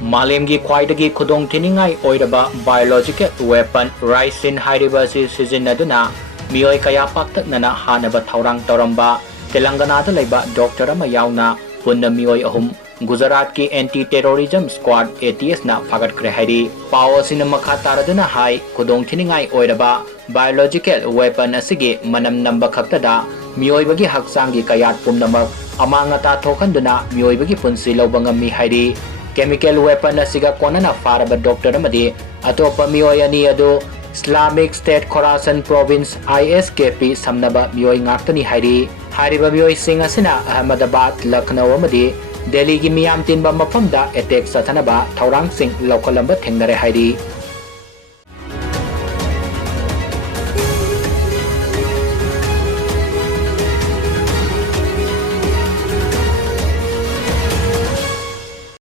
Malemgi Kwaidagi Kudong Tiningai Oidaba Biological Weapon Raisin Hairibasi Sijinaduna MeeoiKaya Paktaknana Hatnaba Hotnaramba Telangana Leba Dr. Yaona Punna Meeoi Gujarat ki Anti-Terrorism Squad ATS na Phagatkhre Hairi Pao Sinamaka Taraduna Hai Kudong Tiningai Oidaba Biological Weapon Asigi Manam Namba Kaktada Meeoibagi Haksangi Kayat Pumnamak Amangata Thokanduna Meeoibagi Punsi Lobangami Hairi Chemical Weapon Asiga Konana Faraba Dr. Amadi Atopa Meeoiani Adu Islamic State Khorasan Province ISKP Samnaba Meeoi Ngaktani Hairi Hariba Meeoi Singh Asina Ahmedabad Lucknow Amadi Delhi ki miyam tinba mafamda attack sathanaba thaurang sing lokalamba thengnare hairi